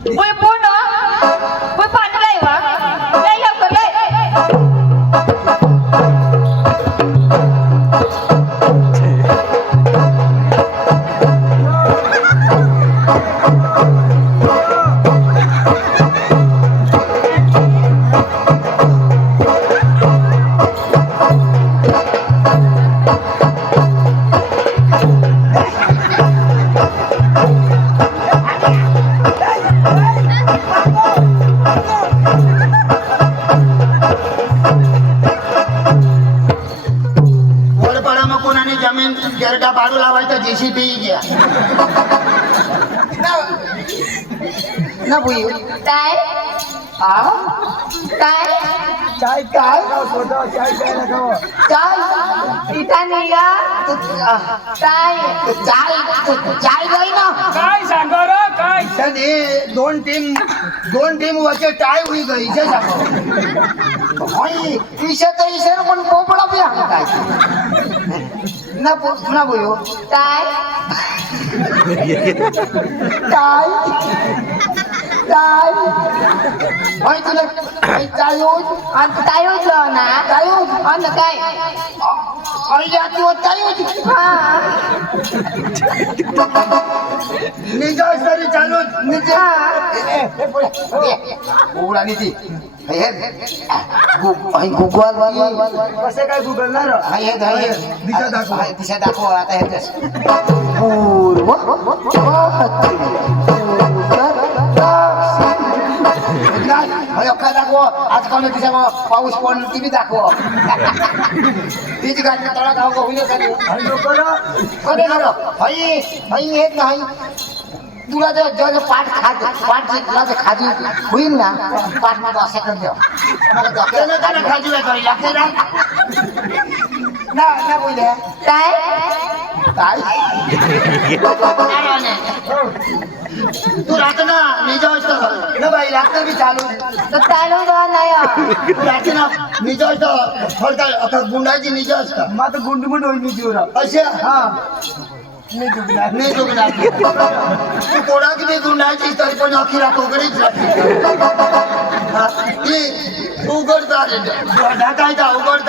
Uy, puno! Uy, paano kayo ba? Layaw ka, गेरडा Balu लावायचा JCB घ्या ना बुई काय? काय? चाय काय चाय इथं निघा काय? चाय जाई ना काय सांगो रे काय सनी दोन टीम वरचे टाय हुई गई इसे सांगो होई इसे पण पोपडा भी आहे काय ना बोयो काय? काय होय तुला चाय होत आणि काय होतं ना? काय होत आणि काय? आई आती होत काय होती हा निजा सरी चालू निजा उघडा नीती गुगल कसं काय गुगलणार दिशा दाखव आता हे पूर्व दाखव आजकाल तिच्या पाऊस पडून ती बी दाखव तिची गाडी तळा गाव होईल येत नाही तुला जर पाठ तुला जर खाजी होईल ना पाठ माझा असं कर देव खाजी लागते ना बोलले काय? काय तू राहतो ना निजा ना बाई लागतं बी चालू तर चालू नाही तू राहते ना निजा फडका आता गुंडाची निजा असता मग गुंड होईल मी जीवरा असे हा नाही दुखणार तू कोणाची बी गुंडाची तरी पण अखिरा कोकणीच उघडता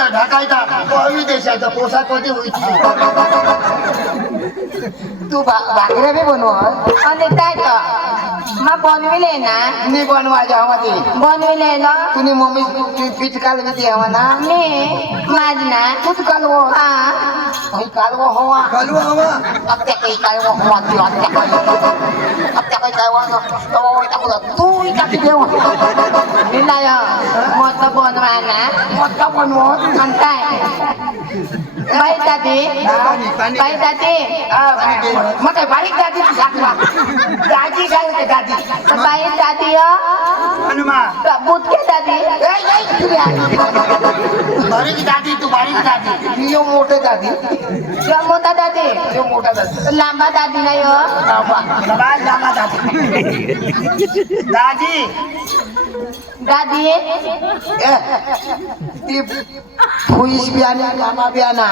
ढाकायचा तो आम्ही देशाचा पोशाखपती होईल तू भाकऱ्या बी बनव आणि काय तर मग बनविले ना मी बनवायच्या हवाती बनविले ना तुम्ही मम्मी पीठ कालवी हवा ना मी माझ ना तूच कालव हा कालव हवा आता काही कालव हवा आता काही काय तू टाकी देऊ नाही मत बनवा ना मोठा बनव आणि काय बाई दादी बाई दादी मग काय बारीक दादी दादी सांगते दादी बाई दादी बुटके दादी बारीक दादी तू बारीक दादी यो मोठे दादी किंवा मोठा दादी यो मोठा दादी लांबा दादी नाही हो लांबा दादी दादी दादी ती फुईस बियाणे लांबा बियाणा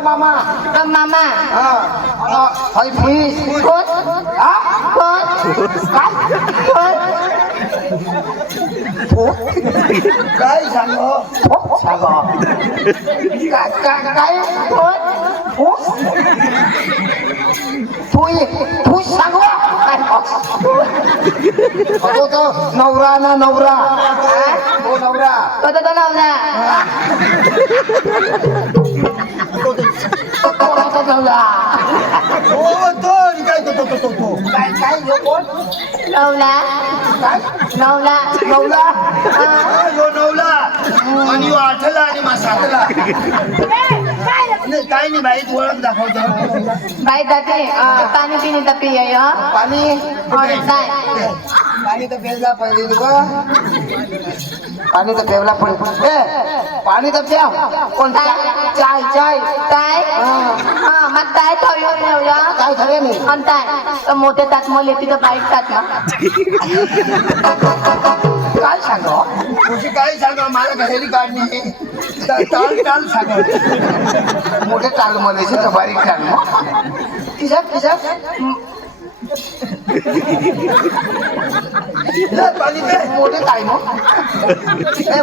मामा मामा हाय फुईस कोण काय सांगो काय फुई सांगो नवरा ना नवरा हो नवरा कधी तो नवरा नवला नवला नवला नवला आणि आठला आणि सातला काय नाही बाई तू ओळख दाखवतो बाई दादी पाणी पिणी तर पिय पाणी नाही पाणी तर पेला पहिले तुका पाणी तर पेवला पडे पाणी तर प्या पण चाय चाय काय हा मग काय ठेवलं काय खरे नाही आणि काय मोठे तात मग तिथं बाईक तात ना काय सांगा तुझी काय सांगा मला घरी काढणे टाल सांगा मोठे टाल म्हणायचे तर बारीक टाल किशात पाणी पे मोठे काय मग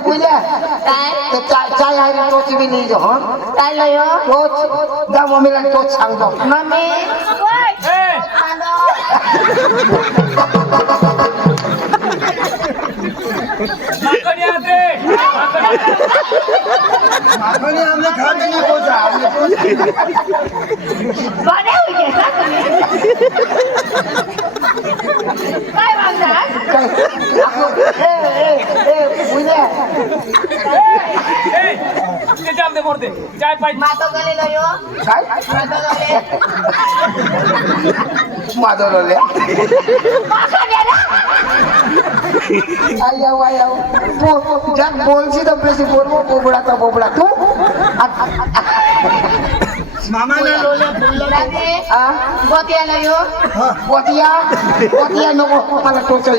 बोलल्या काय चाय आहे तोच बी नाही जो काय लय तोच जा मम्मीला तोच सांगतो मम्मी माखणी आमने खाते नाही पोचा बने होते का तुम्ही काय म्हणतात चाय पाहिजे मातो गले लयो काय मातो गले माधवले मातो गेला आया ज्या बोलशी तर बेसी बोबडा तू मामाने दादी गोतिया लयो पोतिया नको मला टोच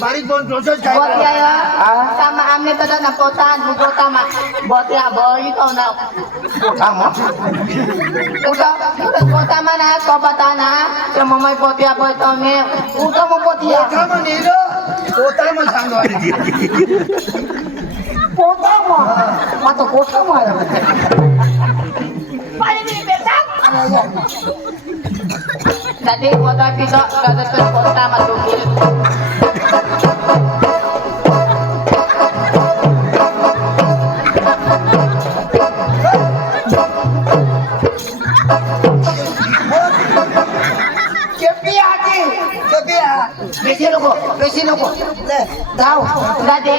बारीक दोन टोचच काय गोतिया sama amne tada na pota gugota ma gotiya boy ko na gugota ma na kopata na sama mai potiya boy to me uto mo potiya पोता म्हणेल पोता मग सांगा pota mo आता पोता माया pare ni beta dadi pota pito kada to pota ma to बेसी नको धाव dadi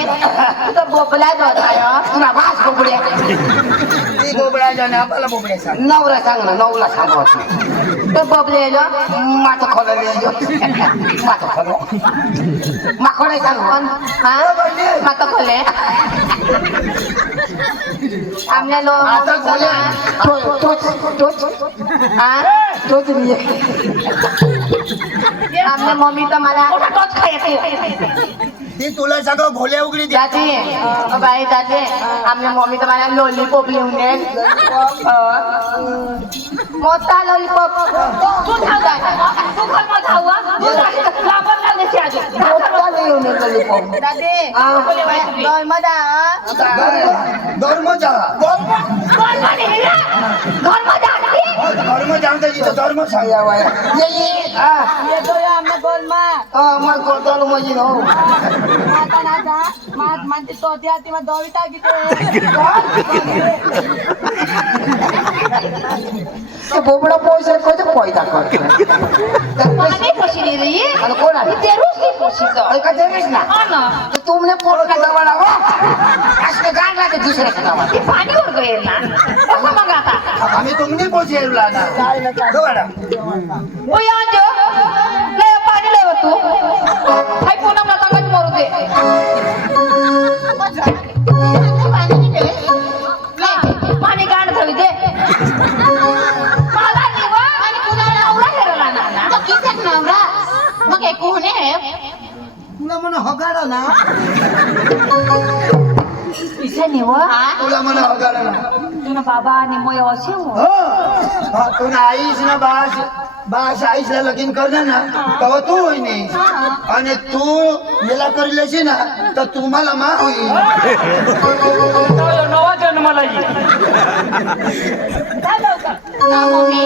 to bobla do tayo तुला वास बोबड्या ती बोबड्या जाणे आपल्याला बोबड्या सांग नवरा सांग ना नवला सांगत to boblelo माथं खोलले माथं खोल माखडे सांग ha mata kole amne lo आता खोले तोच ha तोच नाही amne mommy to मला तोच खायचे ती तुला सगळं घोल्या उघडी द्या दादी बाई दादी आमने मम्मी तो मला लॉलीपॉप लिहून दे मोठा लॉलीपॉप तू खाऊ तू खाऊ मत खाऊ लांबन लागण्याची आधी दादी दोय मदा धर्म जा धर्म जाणता तिथं धर्म सांगा वाया ये दोय आमने गोलमा मग कोणता मजी हो माता नाचा मानते तोती आती मग दोवी टाकीते बोबडा पैसा कधी पैदा करतो नाही पोशी रे आणि कोण आहे ते रोज पोशीचं ऐका देवीस ना हा ना तर तुमने पोट का दवाडा हो असं गाण राहते दुसऱ्याच्या गावात ते पाणी वर गए ना कसं मग आता आम्ही तुमने पोचेला ना दवाडा ओ यांजो ले पाणी ले तू हाय पुन्हा मला ताकद मारू दे पाणी गाण ठेवी दे मला निवा आणि पुन्हा नवरा हेरला ना तो किती नवरा मग एक कोण आहे तुला म्हणा हगाडा ना पिसे निवा तुला म्हणा हगाडा ना तुना बाबा आणि मोय असे हो तुला आईस ना बास आईसला लगीन करणार ना तेव्हा तू होई नाही आणि तू मला करलेशी ना तर तुम्हाला मा होईल नवा जन्माला ना मम्मी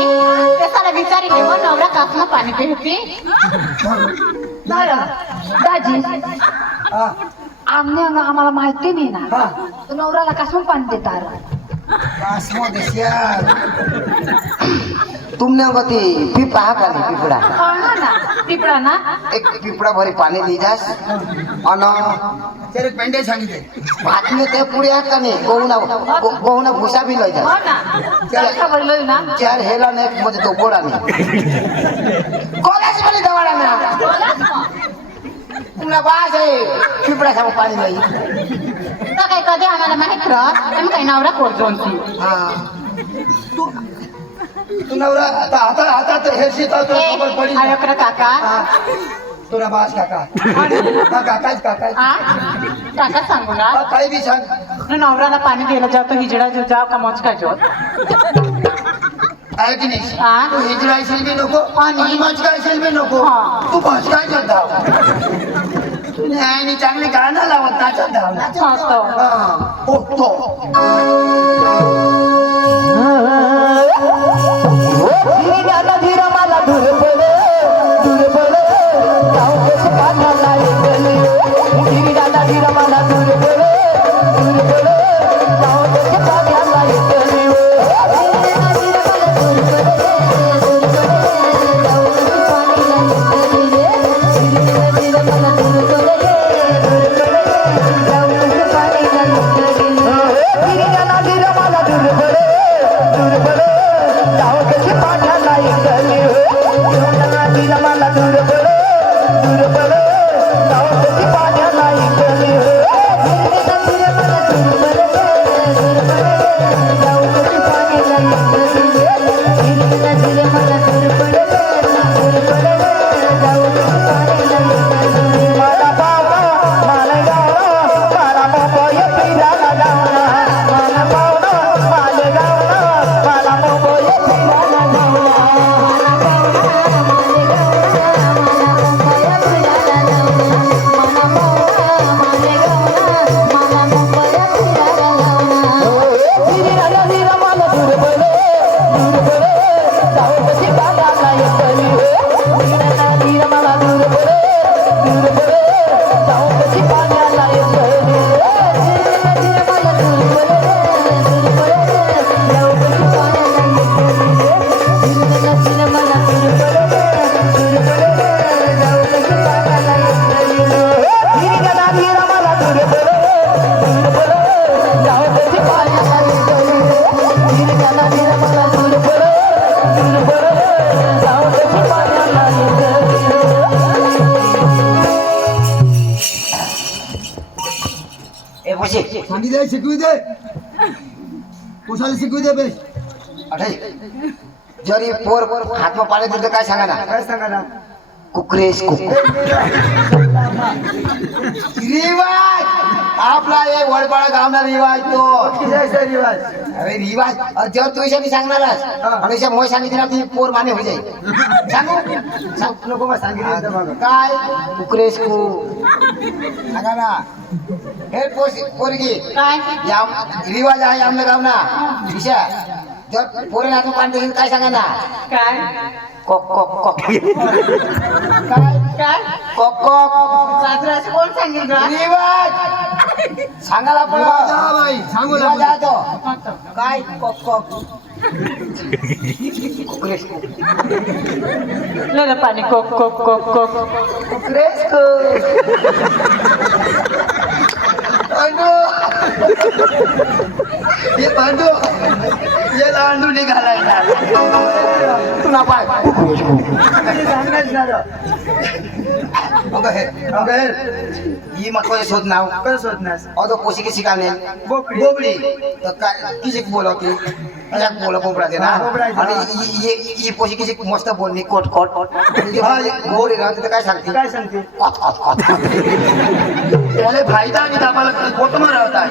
ते साला विचारी निवा नवरा कासना पाणी पिते दाजी आमने आम्हाला माहिती नाही ना तो नवऱ्याला कसं पाणी देतात तुमने गती पिपा हा पाणी पिपडा कळलं ना पिपळा ना एक पिपडा भरी पाणी लिजास आणि तेरे पेंडे सांगितले भातने ते पुढे आहेत का नाही गहूना भुसा बी लय हो जा ना त्याला बोललोय ना चार हेला ने एक मध्ये तो गोडा नाही कॉलेज मध्ये दवाडा ना बोलाच मग तुमला बास आहे पिपडा सांग पाणी लई तर काय कधी आम्हाला माहित राहत आम्ही काही नवरा करतो हा तू नवरा आता तर हे सीता तुला खबर पडी अरे काका तुला बास काका काकाच काका काका सांगू ना काही बी सांग नवऱ्याला पाणी द्यायला जातो हिजडा जाव का मोज का जो आहे की नाही हा? तू हिजडायशील बी नको आणि मचकायशील बी नको हा. तू भसकायचं धाव तू न्यायाने चांगली गाणं लावत नाचत धाव ना असतो पोहतो सांगी दे शिकवी दे कुशाला शिकवी दे बेस जरी पोर हातमा पाणी दिलं काय सांगा ना काय सांगा ना कुकरेश रिवाज आपला हे वडपाडा गावना रिवाज तो किती रिवाज अरे रिवाज जेव्हा तू इशानी सांगणारच आणि इशा मोय सांगितलं ना ती पोर माने होई जाईल सांगू नको मग सांगितलं मग काय कुकरेश सांगा ना हे पोरगी काय या रिवाज आहे आमच्या गावना ईशा जर पोरे हातून पाणी देईल काय सांगा ना काय कॉक कॉक कॉक काय काय कॉक कॉक सासऱ्याचं कोण सांगितलं रिवाज सांगायला पण बाई सांगू ना रिवाज आहे तो काय कॉक कॉक कुकरेश ले पाणी कोक कोक कोक कोक कुकरेश ये भांडू ये लांडू निघालायचा तुला पाय ही मग शोध नाव कसं शोधण्यास अदो पोशी की शिकाने बोबडी. बोबडी तर काय किसी बोलवती अशा बोला बोबडा दे ना बोबडा दे. आणि ये पोशी किसी मस्त बोलणी कोट कोट बोबडी राहते तर काय सांगते काय सांगते कॉत कॉत कॉत त्याला फायदा आणि दाबाला खोटमा राहता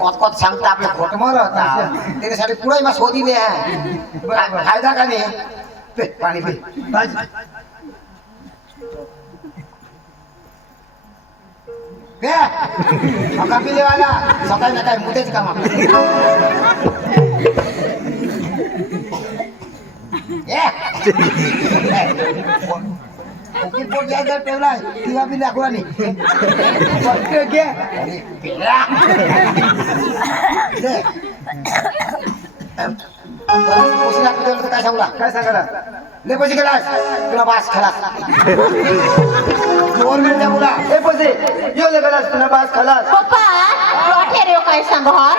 कॉत कॉत सांगता आपल्या खोटमा राहता त्याच्यासाठी पुढे मग शोधी नाही फायदा का नाही पे पाणी पे का पिलेवाला सकाळी ना काय मुठेच काम पोट जायचं ठेवलाय तिला बी दाखवा नाही काय सांगला काय सांगा ले पैसे गेलास तुला बास खलास गव्हर्नमेंट मुला ए पसे यो लेगलास तुला बास खलास पप्पा तो ठेरेव काय सांग हा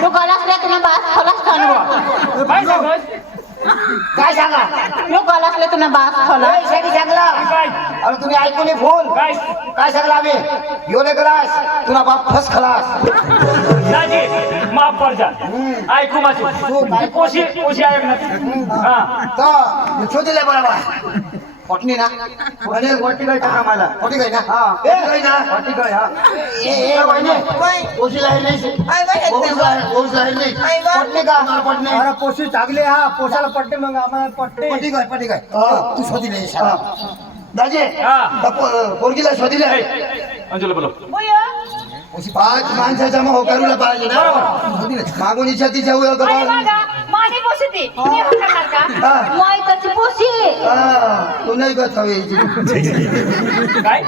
तो गलास रे तुला बास खलास सांगू काय सांगस काय सांगा यो गलास रे तुला बास खलास सांगला अरे तुम्ही ऐकून फोन काय सांगला आम्ही यो ले गलास तुला बाप फस खलास दादी माफ कर जा ऐकू माझी कोशी कोशी ऐक ना हा तो शोधले बरोबर पटनी ना आणि वाटी काय टाका मला पटी गई ना हा पटी गई ना वाटी काय हा ए वहिनी पोशी लाईन नाही पोशी लाईन नाही पटनी का मला पटनी अरे पोशी चांगले हा पोसाला पडते मग आम्हाला पडते पटी गई तू शोधिले शाला दाजी हा. पोरगीला शोधिले अंजुला बोलो पाच माणसं जमा हो करूला पाहिजे ना शोधिले मागून इच्छा तिच्या होईल अरे बघा, माझी पोशी ती. तुम्ही हे करणार का? हा. माय त्याची पोशी. तू नाही गत हवी काय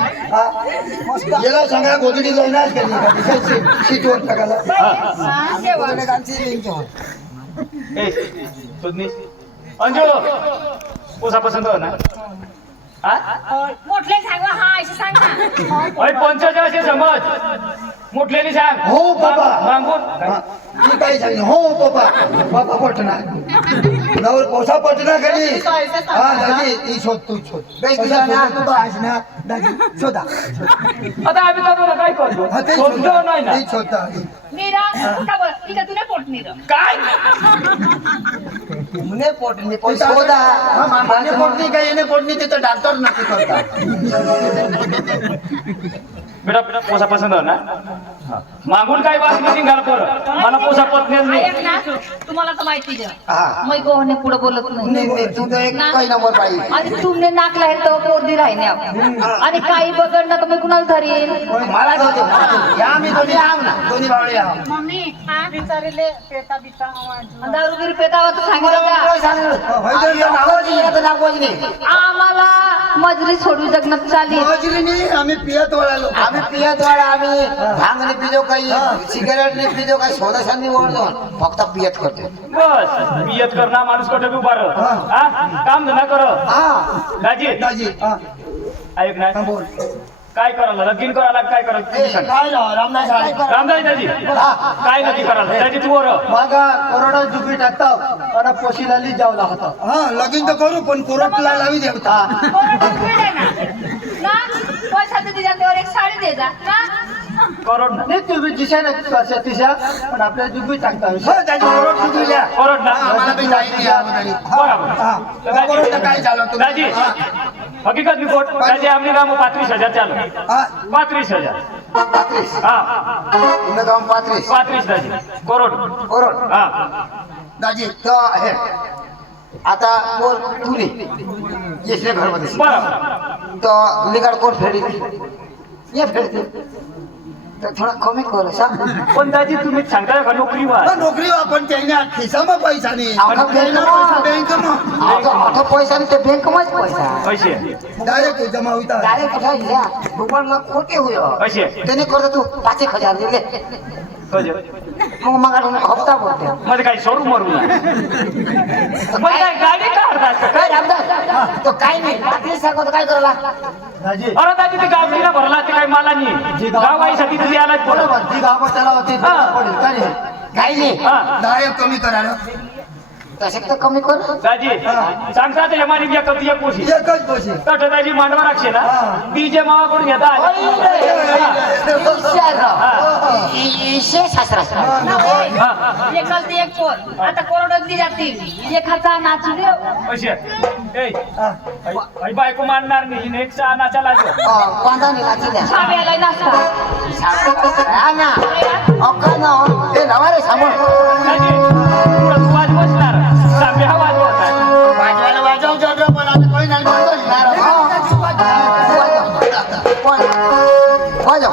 याला सांगा गोधडी जाईनाच केली सीटवर टाकायला हा, जेवण. ए सुदनी अंजू पोसा पसंत हो ना हा मोठले सांगा हा अशी सांग ना. अरे पंचायत असे समज मोठलेली सांग हो बाबा मागून हा, ती काय सांगितलं हो बाबा पटना नवर पोसा पटना करी हा दादी ती शोध तू शोध तुझा ना तू आहेस ना दादी शोधा आता आम्ही तुम्हाला काय करतो हा, ते शोधतो शोधा. नाही ना ते शोधता मीरा का बोल ठीक आहे तुला पोट मीरा. काय मुने पोटनी पण शोधा माने पोटनी काय येणे पोटनी तिथं डॉक्टर नक्की करता बेटा पोसा पसंत हो ना हा. मागून काय वास नाही घाल पोर मला पोसा पत्नी नाही ऐक ना तुम्हाला तर माहिती आहे. हा मैं गोहने पुढे बोलत नाही. नाही तू तर एक काही नंबर पाहिजे आणि तुमने नाकला आहे तो पोरदी राहिने आणि काही बघडणं तर मी कुणाला धरीन. मला होते या मी दोन्ही आव ना दोन्ही बावळे आव मम्मी हा विचारले पेटा बिटा दारूगिरी पेटावा तर सांगितलं आम्हाला मजरी सोडू जगण्यात चाली. आम्ही पियत वाला लोक आम्ही पियत वाला आम्ही भांग नाही पिजो काही सिगारेट नाही पिजो काही सोडा सांगी ओढतो फक्त पियत करतो बस पियत करना माणूस कुठे बी उभार हा काम धंदा कर हा दाजी दाजी ऐक ना बोल काय करायला लगीन करायला काय करायला तुम्ही सांग. काय रामनाथ साडे रामदास दाजी काय नक्की करायला दाजी तू वर मागा कोरडा जुबी टाकता आणि पोशीला ली जावला होता हा लगीन तर करू पण कोरटला लावी देवता ना पैसा तर त्याच्यावर एक साडी दे जा ना. करोड ना नाही तुम्ही दिशा ना कशा तिशा पण आपल्या जुबी टाकता हो त्याची कोरट चुकल्या करोड ना मला बी जायची आहे. बरोबर तर कोरट दाजी काय चालू तुम्ही? दाजी हकीकत रिपोर्ट दाजी आमने काम 35,000 चालू हा 35,000 35 हा तुला जाऊन 35 35 दाजी करोड कोरट हा दाजी तो हे आता बोल तुले येसले घरमध्ये बरोबर तो लिगाड कोण फेडी ये फेडते तर थोडा कमी कर सांग पण दाजी तुम्ही सांगताय का नोकरीवर नोकरी आपण त्याने खिसामा पैसा नाही पैसा नाही ते बँक मध्ये पैसा पैसे डायरेक्ट जमा होता डायरेक्ट कुठे या दुकानला खोटे होय पैसे त्याने करतो तू 5,000 दिले मग मग हप्ता बोलते मध्ये काही शोरूम वरून मग काय गाडी काढतात काय रामदास तो काय नाही रात्री सांगतो काय करायला राजी अरे दाजी ते गाडीला भरला ते काही मला नाही गावाईसाठी तुझी आलाच बरोबर जी गावाला होती हा. पडेल काय रे? काही नाही हा. 10 कमी करा तसे तर कमी कर दाजी सांगतात यमानी या कधी एक पोशी एकच पैसे तट दाजी मांडवा राखशे ना डीजे मावाकडून घेता एक गलती एक पोर आता कोरडत दी जातील एखादा नाचू दे. पैसे ए आई बायको मानणार नाही नेटचा नाचा लाजो पांदा निघाची द्या छाव्याला नाचता ना अक्का ना हे नवा रे सांभाळ दाजी पुढं तू वाज बसणार साबे हा वाज होता वाजवायला वाजव जग पण आता कोणी नाही बसणार वाजव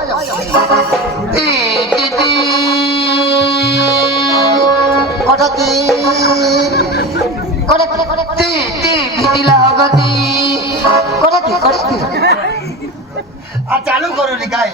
चालू करू रे काय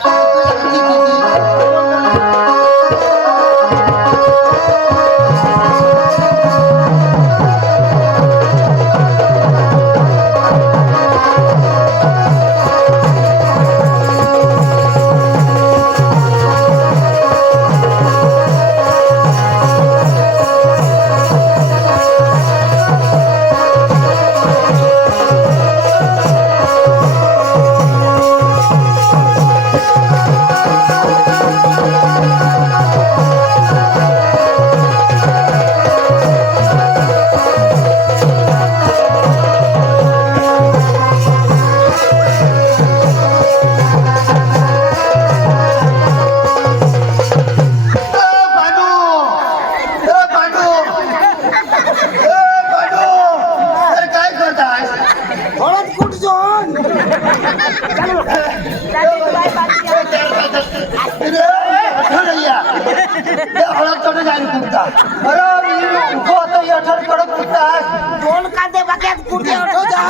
आणि कुठता अरे मी उभो होतो यठर कडक कुठता दोन कांदे बाक्यात कुठे उठवता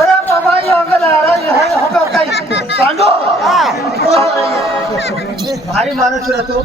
अरे बाबा योगला अरे होतो काही सांडो भारी माणूस राहतो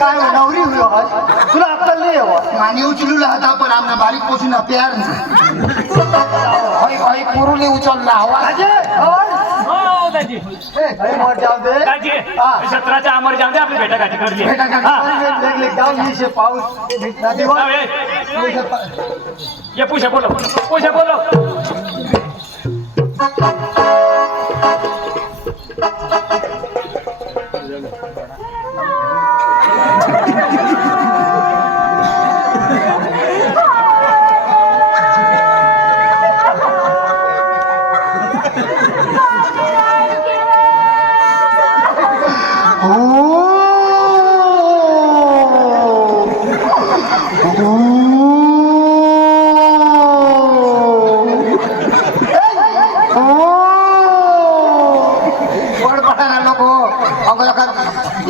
काय नवरी हुई तुला अक्कल नाही हवा मानी उचलू होता पण आमना बारीक पोसून प्यार नाही पुरुली उचलला हवा हो दाजी मर जाऊ दे दाजी सत्राच्या आमर जाऊ दे आपली भेटा गाठी करली पाऊस ये पुशा बोलो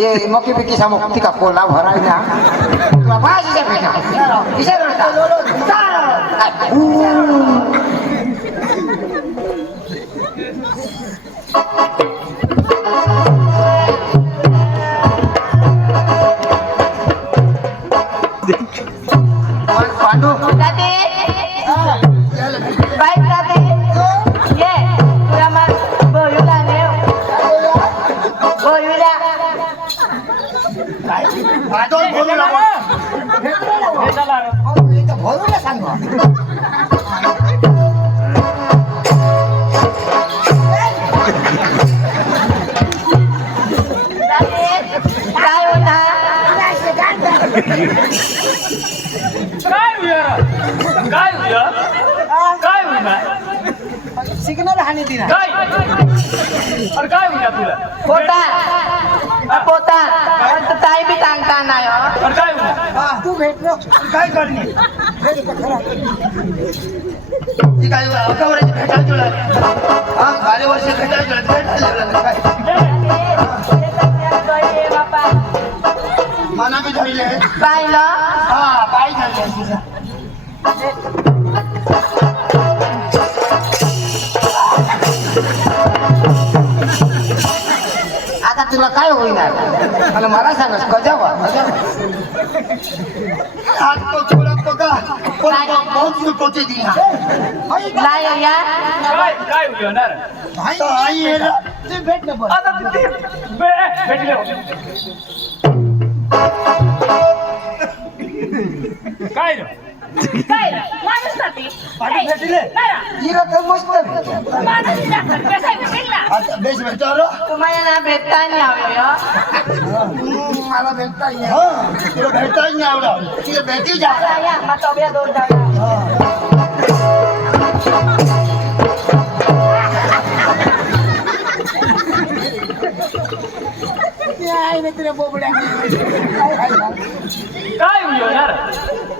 ये मौके पे किसा मुक्ति का कोला भरा है ना बाबा जी से भेजा किसे पांडू दादी बाय दादी ये तुला मग बोलूला ने बोलूला बाजूला बोलू नका बोलूला सांग काय होता काय होईना सिग्नल हानी दिला काय अरे काय होईना तुला पोता ताई बी सांगता नाही अरे काय होईना तू भेटलो काय करणे ती काय अकावराची भेटायला तुला हा गाडी वर्ष भेटायला बापा मना बी धरले पाहिलं हा पाय धरले तिचा आता तुला काय होईना आणि मला सांगस कजावा हात तो छोरा तो का पण बहुत मी पोचे दिला लाय या काय होणार भाई आई हे ना ते भेट ना बस आता ते भेटले काय रे काय माणूस नाती पाठी भेटले हिरा तर मस्त भेटला माणूस डॉक्टर कसा भेटला आता बेस भेटतो रो तुम्हाला ना भेटता नाही हवं मला भेटता नाही हा तुला भेटता नाही आवडा तिला भेटी जा या मग तोबिया दोन जाऊया काय नाही तुला बोबड्या काय होणार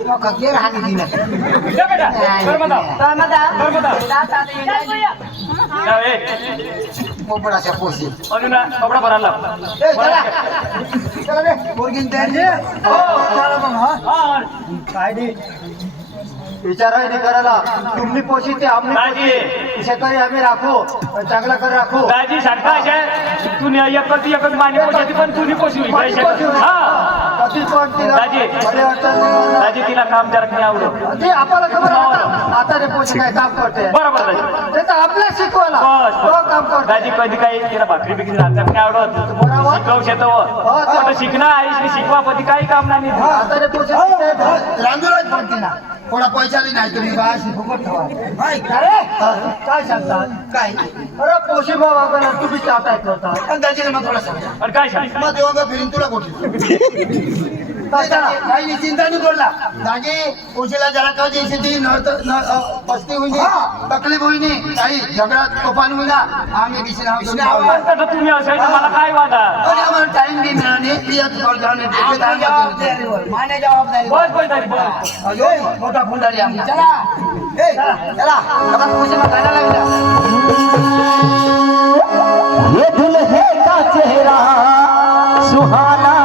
लोक गेर हानी दिला जा बेटा कर्मदा जा बोबडाच्या पोशी अजून कपडा भरायला ए चला चला रे मुर्गीन त्यांनी हो चला मग हा हा काय नाही विचाराय नाही करायला तुम्ही पोशी ते आम्ही दाजी शेतकरी आम्ही राखू चांगला कर राखू दाजी सांगता अशा तू एकच माने पोषाची पण तू पोषी हा कधी पण तिला दाजी. मध्ये अडचण नाही होणार. दाजी तिला काम जरा नाही आवडत ते आपल्याला खबर आहे आता. आता ते पोशी काय काम करते बरोबर दाजी ते तर आपल्याला शिकवायला बस. तो काम दाजी कधी काही तिला भाकरी बिकरी राहता पण आवडत शिकवू शकतो शिकणं आई शिकवा कधी काही काम नाही रांजूलाच पडते ना कोणा पैशाली नाही तुम्ही बाशी फुकट ठेवा काय सांगतात काय अरे पोशी बाबा पण तुम्ही चाहता होता पण दाजीने मग थोडा सांगा पण काय सांग मग तेव्हा फिरून तुला कुठे काही चिंता नाही करला दाजी पोशीला जरा का जैसे ती पस्ती होईनी तकलीफ होईनी काही झगडा तोफान होईना आम्ही किसी तुम्ही असायचं मला काय वादा आम्हाला टाइम बी मिळाले पियात कर जाणे माने जबाबदारी बस बस दाजी बस अयो मोठा फुंडारी आमचा चला ए चला आता पोशीला गाणं लागला ये दुल्हे का चेहरा सुहाना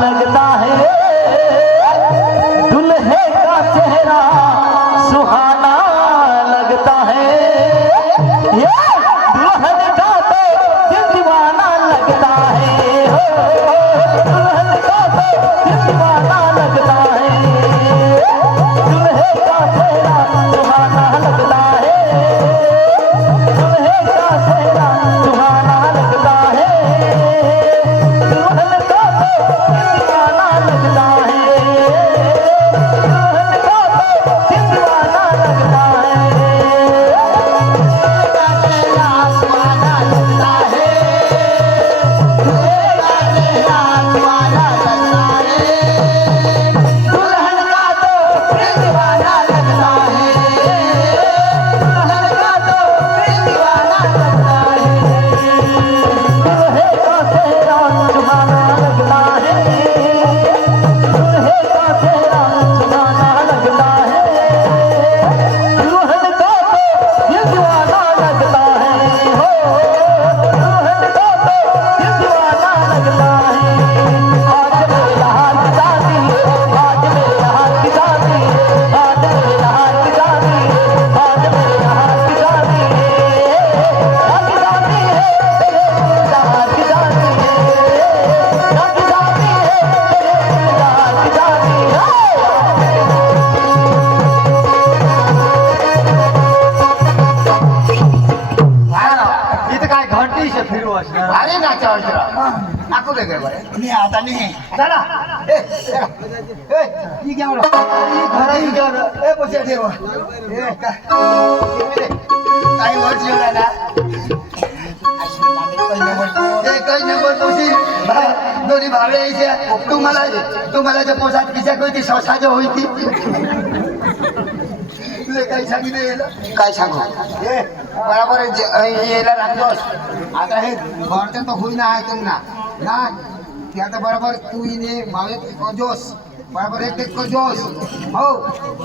लगता है दुल्हे का चेहरा सुहाना लगता है ये दुल्हन का तो दिल दीवाना लगता है दुल्हन का तो दिल दीवाना लगता है दुल्हे का चेहरा सुहाना लगता है दुल्हे का चेहरा सुहाना लगता है दुल्हन का तो दीवाना लगता है दुल्हन का तो दीवाना लगता है दुल्हे का चेहरा सुहाना लगता है दुल्हे का चेहरा सुहाना लगता है दुल्हन का तो दीवाना लगता है दुल्हन का तो दीवाना लगता है दुल्हे का चेहरा सुहाना लगता है दुल्हे का चेहरा सुहाना लगता है दुल्हन का तो दिल दीवाना लगता है हो दुल्हन का तो दिल दीवाना लगता है आज मेरा हाथ जाती आज मेरा हाथ जाती आज मेरा हाथ जाती आज मेरा हाथ जाती हाथ जाती है हाथ जाती है हाथ जाती है हाथ जाती है इथं काय घंटी शे फिरू असणार अरे नाचा आखू दे गे बरे मी आता नाही चला ए चला ए ही घ्या मला घरा इकडं ए पोशी ठेव ए काही वर्ष एवढा ना काही नंबर पोशी दोन्ही भावे यायचे तुम्हाला जे पोसात किशा कोणती स्वसाच्या होती तुला काही सांगितलं काय सांगू ए बरोबर यायला लागतोस आता हे घरचं तर होईना आहे तुम्हाला ना ते आता बरोबर तू इने भावे जोस बरोबर एक ते जोस हो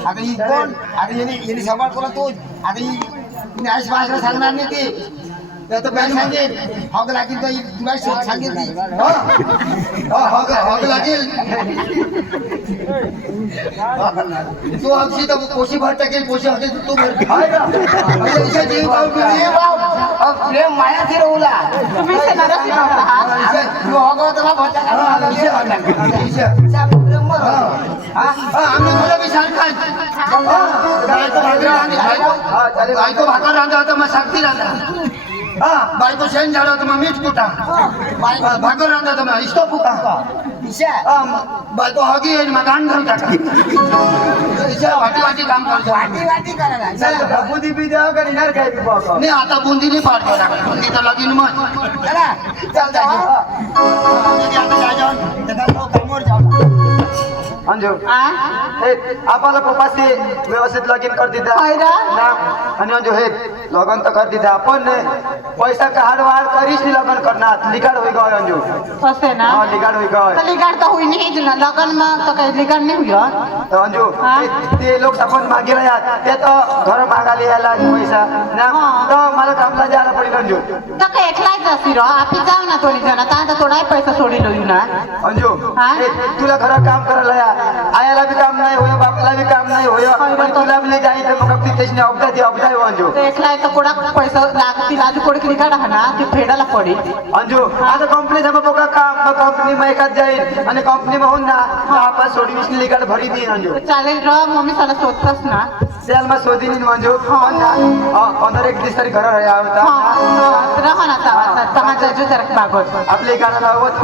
आता ही कोण आता येणे सांभाळ करा तू आता ही आयुष भाषा सांगणार नाही ती तर बॅग सांगेल हॉग लागेल तर तुला सांगेल ती हॉग लागेल तू अगदी तर पोशी भर टाकेल पोशी हॉटेल तू भर प्रेम माया फिरवला तुम्ही नरसिंह आहात. तू हॉग होता भर आम्ही तुला बी सांगतात बायको भाकर रांधा होता मग सांगती रांधा बायको शेण झालं होतं मग मीठ कुटा भाकर रांधा होता मग इस्तो फुटा बायको हॉगी येईल मग गाण घालून टाका वाटी वाटी काम करतो वाटी करायला बुद्धी बी द्या का निघणार काय बी बाबा नाही आता बुंदी नाही पाडतो बुंदी तर लगीन मग चला चल दाजी कामावर जाऊ अंजू आ? हे आपाला पप्पाशी व्यवस्थित लगीन कर दिदा हैरा? ना आणि अंजू हे लगन तर कर दिदा पण पैसा का हाडवाड करीश नी लगन करणार लिगाड होई गयो अंजू असे ना हां लिगाड होई गयो तर लिगाड तर होई नाही ना लगन मग तर काही लिगाड नाही होईल तर अंजू हा? ते लोक आपण मागे राहत ते तर घर मागाले यायला पैसा ना हा. तर मला कामला जायला पडेल अंजू तर काही एकलाच असती रो आपली जाऊ ना थोडी जण आता थोडाही पैसा सोडी लोयू ना अंजू हा? हे तुला घर काम करायला या आयाला भी काम नाही होय बापाला भी काम नाही होय पण तुला बी जाई तर मग ती त्याची अपदा हो अंजू तर एकलाय तर कोणा पैसा लागतील आजू कोणी लिगाड हा ना ते फेडायला पडेल अंजू आता कंपनी जमा पोका काम मग कंपनी में एकाच जाईल आणि कंपनी में होऊन ना आपण सोडवीस लिगाड भरी देईन अंजू चालेल र मम्मी साला शोधतास ना त्याला मग शोधीन अंजू पण ना 15 एक दिवस तरी घर होता हा हो ना तमाचा जो जरा बागोत आपले गाणं लावत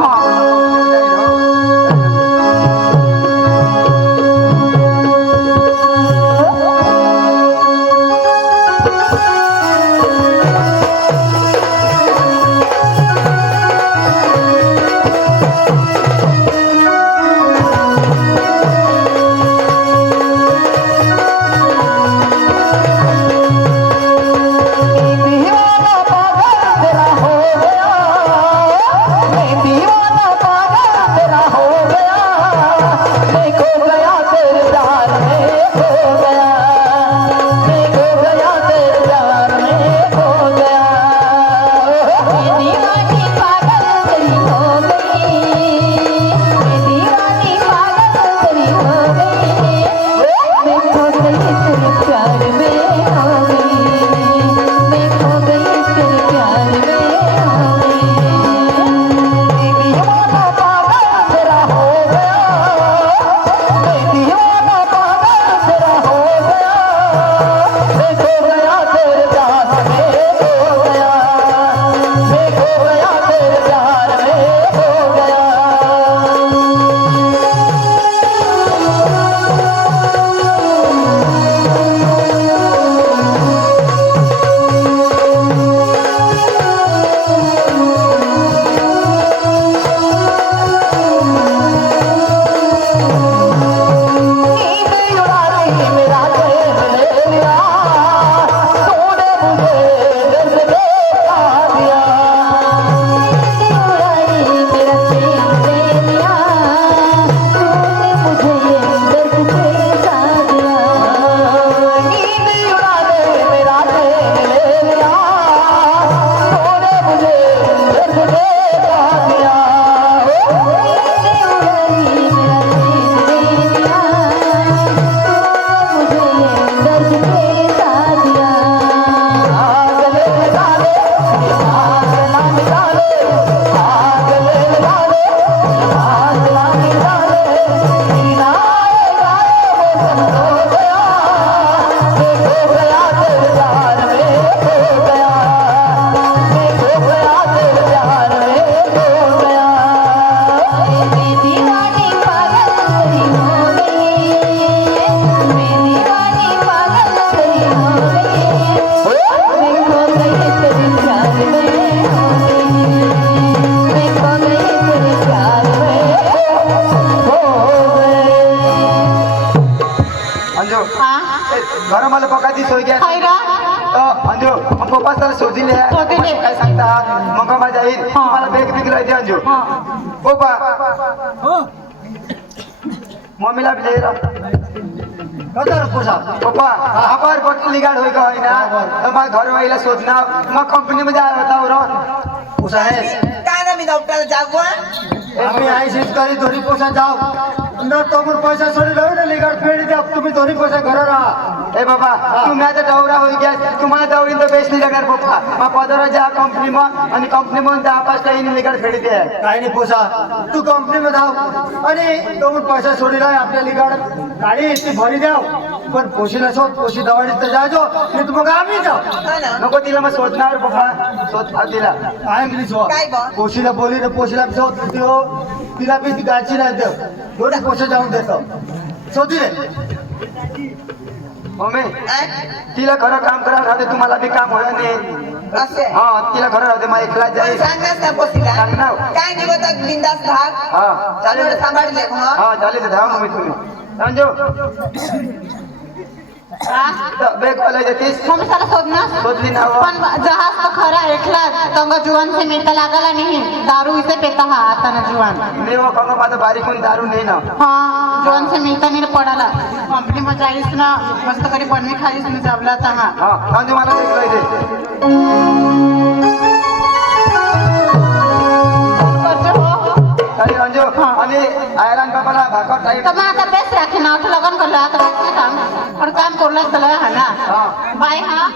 घर मला पकाची सोय घ्या अंजू मग पप्पा त्याला शोधिले काय सांगता मग माझ्या आई मला बेग बिग राहते अंजू पप्पा मम्मीला भी पप्पा हमार बटली गाड होई का ना मग घर वाईला शोधना मग कंपनी मध्ये आया होता और उसा है काय ना मी डॉक्टर जागवा आम्ही आई शेतकरी दोन्ही पैसा जाऊ न तोवर पैसा सोडी लावू ना लिगाड फेडी द्या तुम्ही दोन्ही पैसा घर राहा ए बाबा तुम्ही आता डवरा होई गया तुम्हाला दवडीन तर बेस्ट नाही लागणार पप्पा मग पदरा जा कंपनी मध्ये आणि कंपनी मध्ये 10-5 टाइम लिगाड फेडी द्या काही नाही पोसा तू कंपनी मध्ये जाऊ आणि तोवर पैसा सोडी लाव आपल्या लिगाड गाडी ती भरी द्या पण पोशीला शोध पोशी दवाडीत तर जायचो नाही तर मग आम्ही जाऊ नको तिला मग शोधणार पप्पा शोध तिला काय इंग्लिश पोशीला बोली तर पोशीला शोध तिला बी गाची नाही देव दोन्ही पोशा जाऊन देतो शोधी रे मम्मी तिला खरं काम करायला राहते तुम्हाला बी काम होणार नाही हा तिला खरं राहते मग एकला जाईल सांग ना काय नाही होता बिंदास भाग हा चालेल सांभाळले हा चालेल तर धावा मम्मी तुम्ही अंजू बेग वाला देतीस हम सारा शोधना शोधली ना पण जहाज तो खरा एकला तंग जुवान से मिलता लागला नहीं दारू इसे पेता हा आता ना जुवान मी वो कंग माझा बारीक कोण दारू नाही ना हाँ जुवान से मिलता नहीं पडाला कंपनी में जाईस ना मस्त करी बनवी खाईस ना जावला ता हा अंजू मला एक दे करते हो अरे अंजू आणि आयरन बाबाला भाकर टाइम तो मैं आता बेस रखे ना तो लगन कर ला तो काम और काम करला चला है ना बाय हां